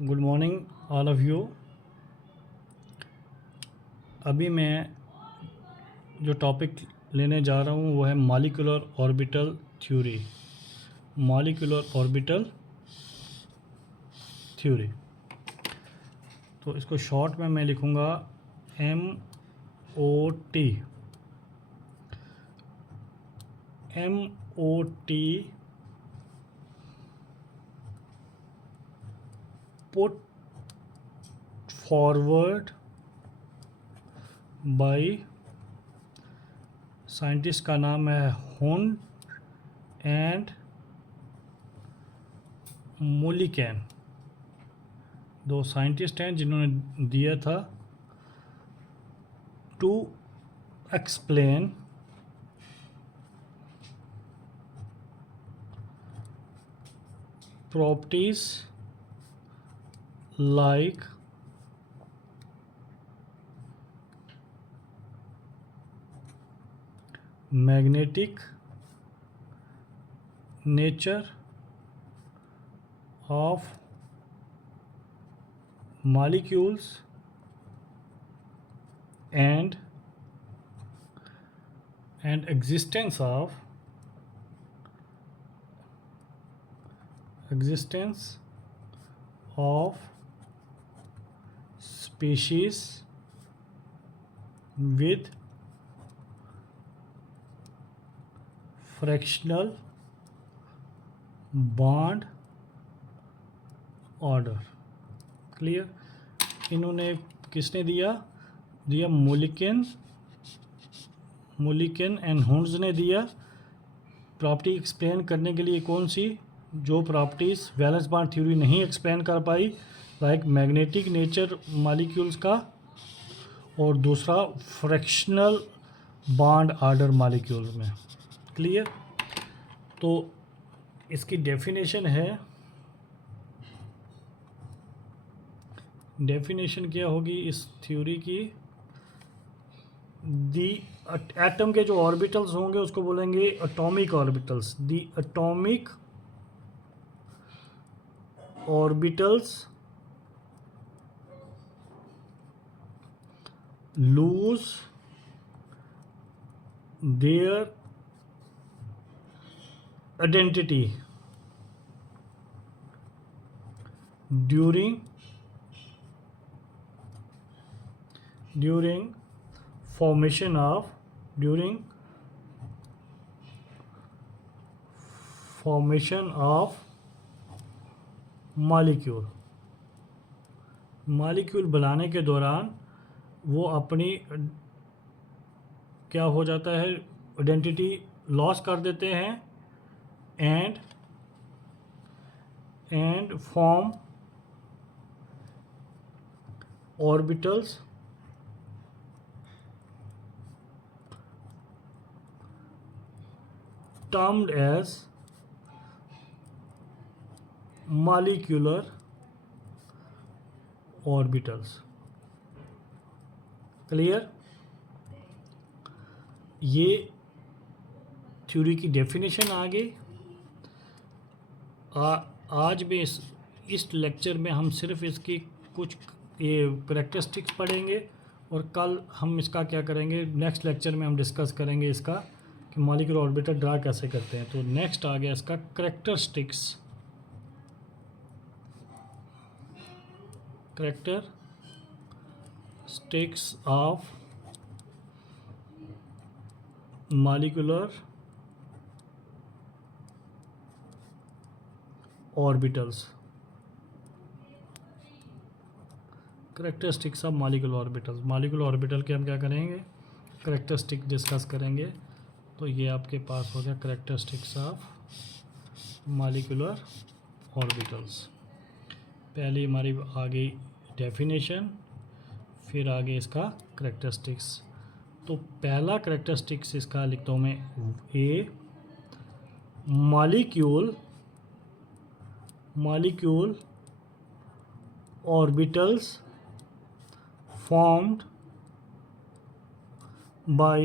Good morning all of you. अभी मैं जो टॉपिक लेने जा रहा हूँ वो है molecular orbital theory. Molecular orbital theory, तो इसको शॉर्ट में मैं लिखूँगा MOT। MOT put forward bye, scientist का नाम है हुन एंड मोलिकैन। दो साइंटिस्ट हैं जिन्होंने दिया था to explain properties like magnetic nature of molecules and existence of species with fractional bond order। Clear? इन्होंने किसने दिया मोलिकन एंड हुन्स ने दिया। प्रॉपर्टी एक्सप्लेन करने के लिए कौन सी, जो प्रॉपर्टीज़ वैलेंस बॉन्ड थ्योरी नहीं एक्सप्लेन कर पाई, लाइक मैग्नेटिक नेचर मॉलिक्यूल्स का, और दूसरा फ्रैक्शनल बॉन्ड ऑर्डर मॉलिक्यूल में। क्लियर? तो इसकी डेफिनेशन क्या होगी इस थ्योरी की? दी एटम के जो ऑर्बिटल्स होंगे उसको बोलेंगे atomic orbitals. The atomic orbitals lose their identity during formation of molecule बनाने के दौरान वो अपनी क्या हो जाता है, आइडेंटिटी लॉस कर देते हैं and form orbitals termed as molecular orbitals। Clear? ये थ्योरी की डेफिनेशन आ गई। आज में इस लेक्चर में हम सिर्फ इसकी कुछ ये करैक्टरिस्टिक्स पढ़ेंगे, और कल हम इसका क्या करेंगे, नेक्स्ट लेक्चर में हम डिस्कस करेंगे इसका कि मॉलिक्यूलर ऑर्बिटल ड्रा कैसे करते हैं। तो नेक्स्ट आ गया इसका characteristics of molecular orbitals. Characteristics of molecular orbitals. Molecular orbital के हम क्या करेंगे, करैक्टरिस्टिक डिस्कस करेंगे। तो ये आपके पास हो गया करैक्टरिस्टिक्स ऑफ मॉलिक्यूलर ऑर्बिटल्स। पहले हमारी आ गई डेफिनेशन, फिर आगे इसका करैक्टरिस्टिक्स। तो पहला करैक्टरिस्टिक्स इसका लिखता हूँ मैं, a molecule orbitals formed by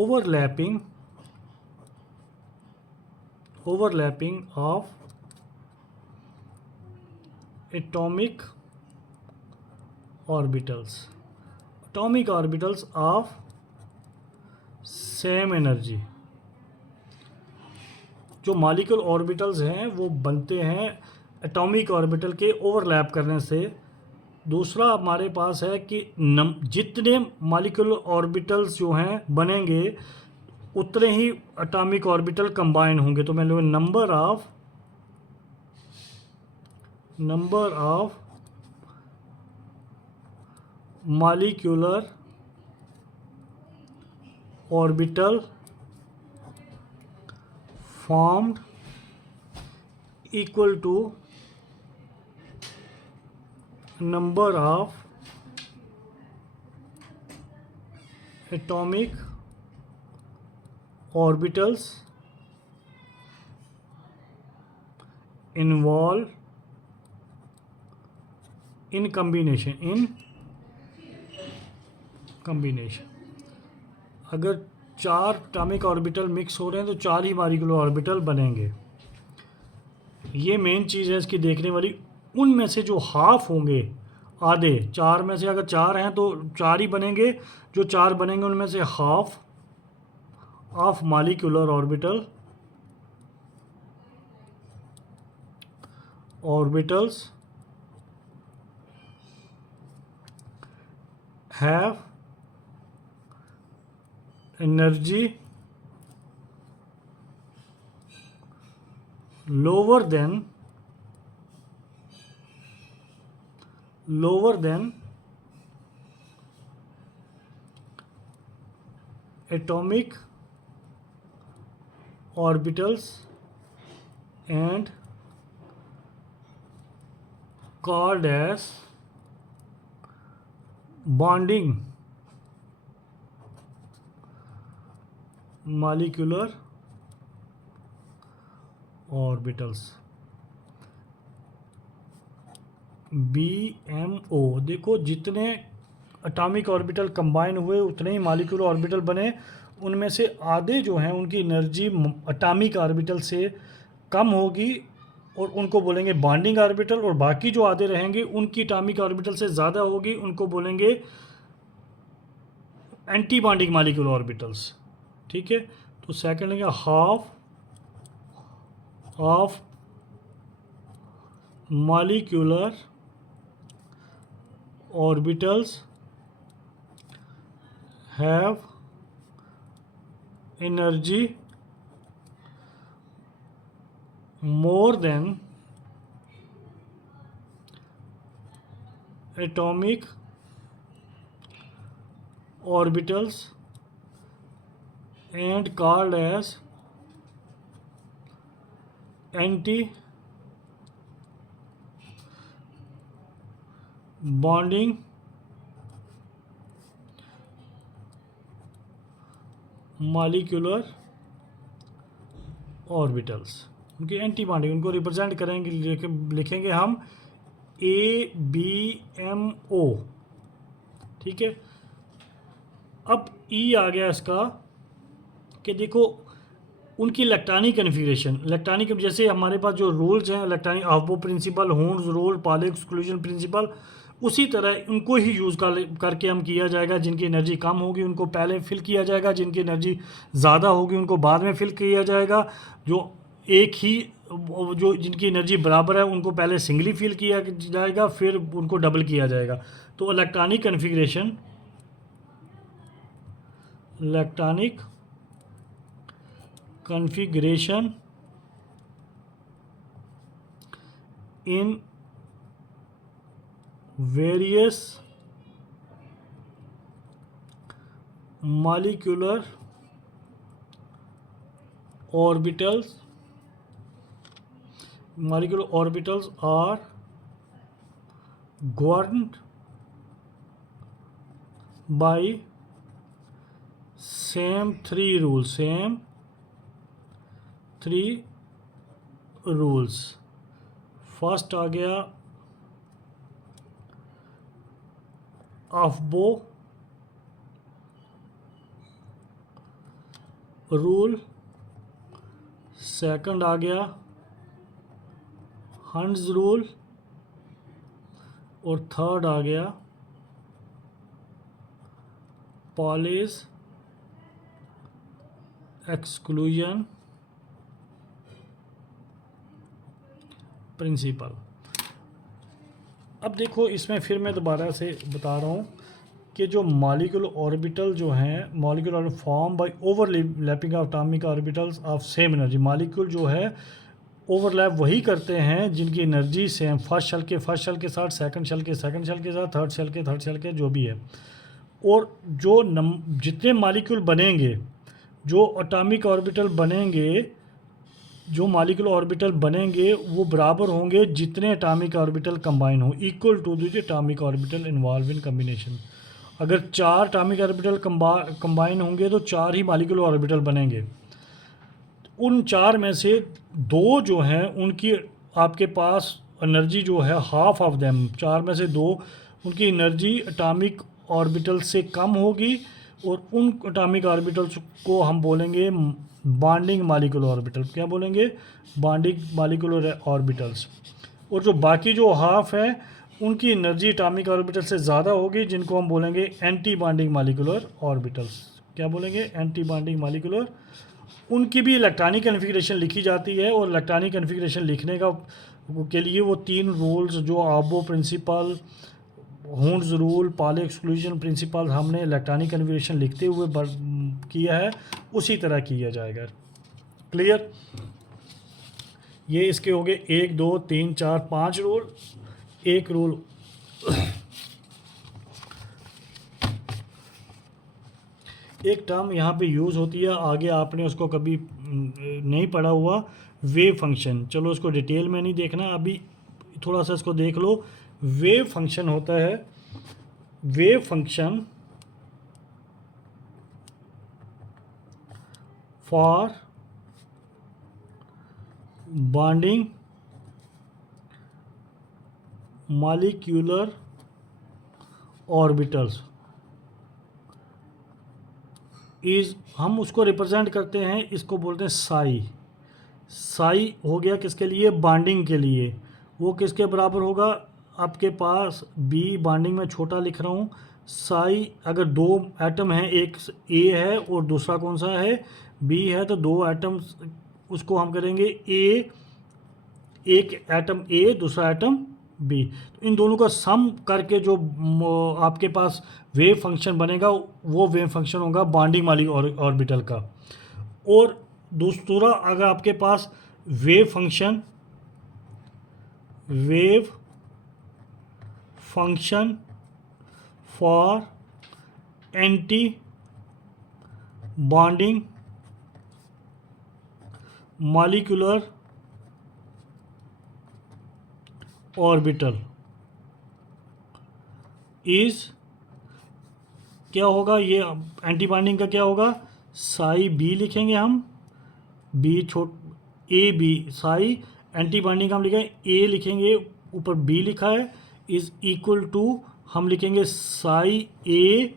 overlapping overlapping of atomic orbitals of same energy। जो मॉलिक्यूल ऑर्बिटल्स हैं वो बनते हैं एटॉमिक ऑर्बिटल के ओवरलैप करने से। दूसरा हमारे पास है कि जितने मॉलिक्यूल ऑर्बिटल्स जो हैं बनेंगे उतने ही एटॉमिक ऑर्बिटल कंबाइन होंगे। तो मैं लूँगा number of molecular orbital formed equal to number of atomic orbitals involved in combination। अगर 4 एटॉमिक ऑर्बिटल मिक्स हो रहे हैं तो 4 ही मॉलिक्यूलर ऑर्बिटल बनेंगे। ये मेन चीज़ है इसकी देखने वाली। उनमें से जो हाफ होंगे, आधे, 4 में से अगर 4 हैं तो 4 ही बनेंगे। जो 4 बनेंगे उनमें से half of molecular orbitals have energy lower than atomic orbitals and called as bonding molecular orbitals. BMO देखो, जितने एटॉमिक ऑर्बिटल कंबाइन हुए उतने ही मॉलिक्यूलर ऑर्बिटल बने। उनमें से आधे जो हैं उनकी एनर्जी एटॉमिक ऑर्बिटल से कम होगी और उनको बोलेंगे बॉन्डिंग ऑर्बिटल, और बाकी जो आधे रहेंगे उनकी एटॉमिक ऑर्बिटल से ज़्यादा होगी, उनको बोलेंगे एंटी बॉन्डिंग मॉलिक्यूलर ऑर्बिटल्स। ठीक है, तो सेकंड लेंगे half of molecular orbitals have energy more than atomic orbitals and called as anti-bonding molecular orbitals। उनकी एंटी बॉन्डिंग, उनको रिप्रेजेंट करेंगे, लिखेंगे हम ABMO। ठीक है, अब E आ गया इसका कि देखो उनकी इलेक्ट्रॉनिक कन्फिगरेशन। इलेक्ट्रॉनिक जैसे हमारे पास जो रूल्स हैं, इलेक्ट्रॉनिक ऑफबो प्रिंसिपल, होर्न्स रूल, पॉली एक्सक्लूजन प्रिंसिपल, उसी तरह उनको ही यूज़ करके हम किया जाएगा। जिनकी एनर्जी कम होगी उनको पहले फिल किया जाएगा, जिनकी एनर्जी ज़्यादा होगी उनको बाद में फिल किया जाएगा। जो जिनकी एनर्जी बराबर है उनको पहले सिंगली फिल किया जाएगा, फिर उनको डबल किया जाएगा। तो electronic configuration in various molecular orbitals are governed by same three rules। First आ गया ऑफबो रूल, सेकंड आ गया हंट्स रूल और थर्ड आ गया पॉलीज एक्सक्लूजन प्रिंसिपल। अब देखो इसमें फिर मैं दोबारा से बता रहा हूँ कि जो मॉलिक्यूलर ऑर्बिटल जो हैं, molecular form by overlapping of atomic orbitals of same energy. Molecule जो है ओवरलैप वही करते हैं जिनकी एनर्जी सेम, फर्स्ट शेल के साथ, सेकंड शेल के साथ, थर्ड शेल के जो भी है। और जो जितने मॉलिक्यूल बनेंगे, जो एटॉमिक ऑर्बिटल बनेंगे, जो मॉलिक्यूलर ऑर्बिटल बनेंगे वो बराबर होंगे जितने एटॉमिक ऑर्बिटल कंबाइन हो, equal to the atomic orbital involve in combination. अगर 4 एटॉमिक ऑर्बिटल कंबाइन होंगे तो 4 ही मॉलिक्यूलर ऑर्बिटल बनेंगे। उन 4 में से 2 जो हैं उनकी आपके पास एनर्जी जो है हाफ ऑफ देम, 4 में से 2 उनकी एनर्जी एटॉमिक ऑर्बिटल से कम होगी और उन एटॉमिक ऑर्बिटल्स को हम बोलेंगे बॉन्डिंग मॉलिक्यूलर ऑर्बिटल। क्या बोलेंगे? Bonding molecular orbitals. और जो बाकी जो हाफ है उनकी एनर्जी एटॉमिक ऑर्बिटल से ज़्यादा होगी, जिनको हम बोलेंगे एंटी बॉन्डिंग मॉलिक्यूलर ऑर्बिटल्स। क्या बोलेंगे? Anti bonding molecular. उनकी भी इलेक्ट्रॉनिक कन्फिग्रेशन लिखी जाती है और इलेक्ट्रॉनिक कन्फिग्रेशन लिखने का के लिए वो 3 रूल्स जो aufbau principle, Hund's rule, Pauli exclusion principle हमने इलेक्ट्रॉनिक कन्फिग्रेशन लिखते हुए किया है, उसी तरह किया जाएगा। क्लियर? ये इसके हो गए 1 2 3 4 5 रूल। एक रूल एक टर्म यहाँ पे यूज़ होती है, आगे आपने उसको कभी नहीं पढ़ा हुआ, वेव फंक्शन। चलो उसको डिटेल में नहीं देखना, अभी थोड़ा सा इसको देख लो। वेव फंक्शन होता है, wave function for bonding molecular orbitals is, हम उसको रिप्रेजेंट करते हैं, इसको बोलते हैं साई। साई हो गया किसके लिए? बॉन्डिंग के लिए। वो किसके बराबर होगा? आपके पास बी बॉन्डिंग में छोटा लिख रहा हूँ, साई अगर 2 एटम हैं, एक ए है और दूसरा कौन सा है? बी है, तो 2 एटम्स उसको हम करेंगे ए, एक एटम ए दूसरा एटम बी। तो इन दोनों का सम करके जो आपके पास वेव फंक्शन बनेगा वो वेव फंक्शन होगा बॉन्डिंग वाली ऑर्बिटल का। और दूसरा अगर आपके पास wave function for antibonding molecular orbital is, क्या होगा? ये एंटी बॉन्डिंग का क्या होगा? साई बी लिखेंगे हम, B A B, psi anti bonding का हम लिखेंगे ए लिखेंगे, ऊपर बी लिखा है, इज इक्वल टू हम लिखेंगे साई ए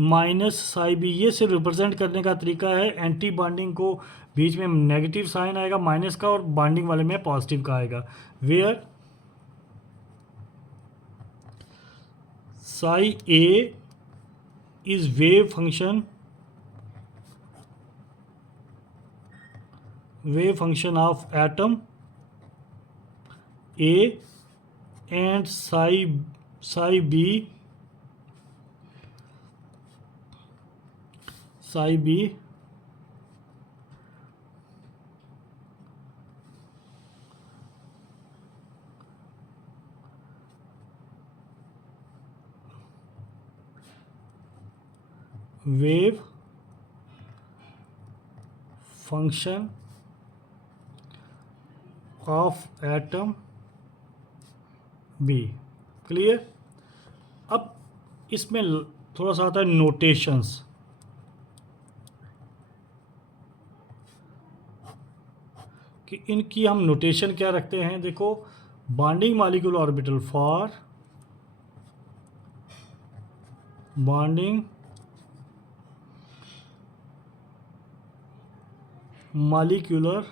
माइनस साई बी। ये सिर्फ रिप्रेजेंट करने का तरीका है। एंटी बॉन्डिंग को बीच में नेगेटिव साइन आएगा माइनस का और बॉन्डिंग वाले में पॉजिटिव का आएगा। Where psi A is wave function of atom A, and psi b wave function of atom B। Clear? अब इसमें थोड़ा सा आता है नोटेशंस। कि इनकी हम नोटेशन क्या रखते हैं? देखो, bonding molecular orbital for bonding molecular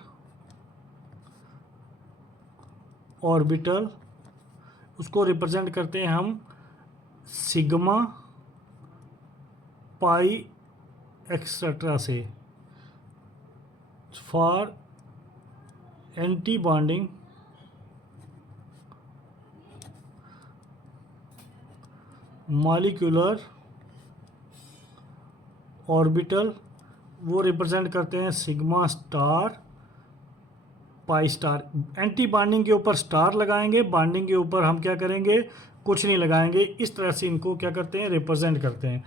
orbital, उसको रिप्रेजेंट करते हैं हम सिग्मा पाई एक्सेट्रा से। For antibonding molecular orbital, वो रिप्रेजेंट करते हैं sigma star pi star. Anti bonding के ऊपर स्टार लगाएंगे, बॉन्डिंग के ऊपर हम क्या करेंगे, कुछ नहीं लगाएंगे। इस तरह से इनको क्या करते हैं, रिप्रेजेंट करते हैं।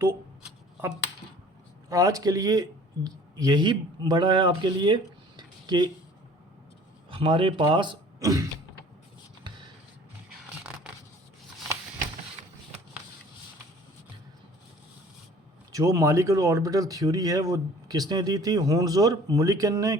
तो अब आज के लिए यही बड़ा है आपके लिए कि हमारे पास जो मॉलिक्यूलर ऑर्बिटल थ्योरी है वो किसने दी थी, होर्न्स और मुलिकन ने।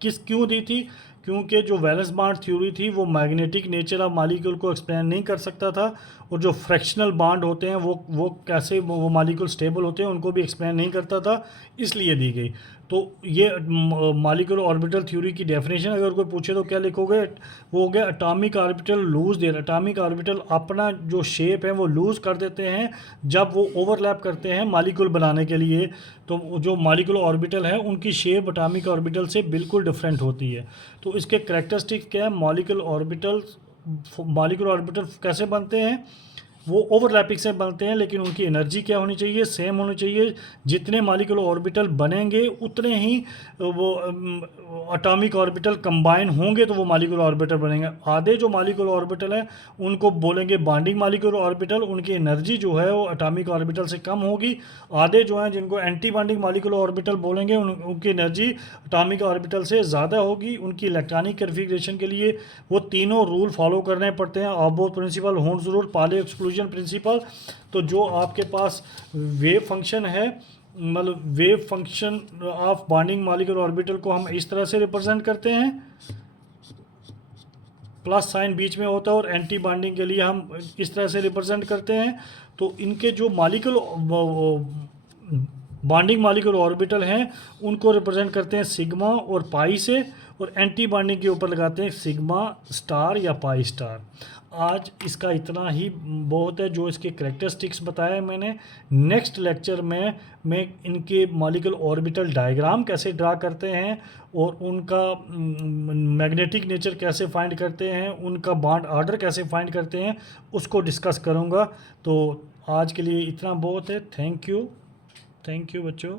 क्यों दी थी, क्योंकि जो वैलेंस बॉन्ड थ्योरी थी वो मैग्नेटिक नेचर ऑफ मॉलिक्यूल को एक्सप्लेन नहीं कर सकता था, और जो फ्रैक्शनल बॉन्ड होते हैं वो कैसे वो मॉलिक्यूल स्टेबल होते हैं उनको भी एक्सप्लेन नहीं करता था, इसलिए दी गई। तो ये मॉलिक्यूलर ऑर्बिटल थ्योरी की डेफिनेशन अगर कोई पूछे तो क्या लिखोगे, वो हो गया अटॉमिक ऑर्बिटल लूज दे। अटॉमिक ऑर्बिटल अपना जो शेप है वो लूज़ कर देते हैं जब वो ओवरलैप करते हैं मॉलिक्यूल बनाने के लिए। तो जो मॉलिक्यूलर ऑर्बिटल है उनकी शेप अटॉमिक ऑर्बिटल से बिल्कुल डिफरेंट होती है। तो इसके करैक्टरिस्टिक्स क्या है, मॉलिक्यूलर ऑर्बिटल कैसे बनते हैं, वो ओवरलैपिंग से बनते हैं, लेकिन उनकी एनर्जी क्या होनी चाहिए, सेम होनी चाहिए। जितने मॉलिक्यूलर ऑर्बिटल बनेंगे उतने ही वो एटॉमिक ऑर्बिटल कंबाइन होंगे तो वो मॉलिक्यूलर ऑर्बिटल बनेंगे। आधे जो मॉलिक्यूलर ऑर्बिटल है उनको बोलेंगे बॉन्डिंग मॉलिक्यूलर ऑर्बिटल, उनकी एनर्जी जो है वो एटॉमिक ऑर्बिटल से कम होगी। आधे जो हैं जिनको एंटी बॉन्डिंग मॉलिक्यूलर ऑर्बिटल बोलेंगे उनकी एनर्जी एटॉमिक ऑर्बिटल से ज़्यादा होगी। उनकी इलेक्ट्रॉनिक कन्फिग्रेशन के लिए वो तीनों रूल फॉलो करने पड़ते हैं, ऑबोथ प्रिंसिपल, होर्न्स रूल, पाली एक्सक्लूजन प्रिंसिपल। तो जो आपके पास वेव फंक्शन है, मतलब wave function of bonding molecular orbital को हम इस तरह से रिप्रेजेंट करते हैं, प्लस साइन बीच में होता है, और एंटी बॉन्डिंग के लिए हम इस तरह से रिप्रेजेंट करते हैं। तो इनके जो बॉन्डिंग मॉलिक्यूलर ऑर्बिटल हैं उनको रिप्रेजेंट करते हैं सिग्मा और पाई से, और एंटी बॉन्डिंग के ऊपर लगाते हैं सिग्मा स्टार या पाई स्टार। आज इसका इतना ही बहुत है जो इसके करैक्टरिस्टिक्स बताए मैंने। नेक्स्ट लेक्चर में मैं इनके मॉलिक्यूलर ऑर्बिटल डायग्राम कैसे ड्रा करते हैं और उनका मैग्नेटिक नेचर कैसे फाइंड करते हैं, उनका बॉन्ड ऑर्डर कैसे फाइंड करते हैं, उसको डिस्कस करूँगा। तो आज के लिए इतना बहुत है। थैंक यू बच्चों।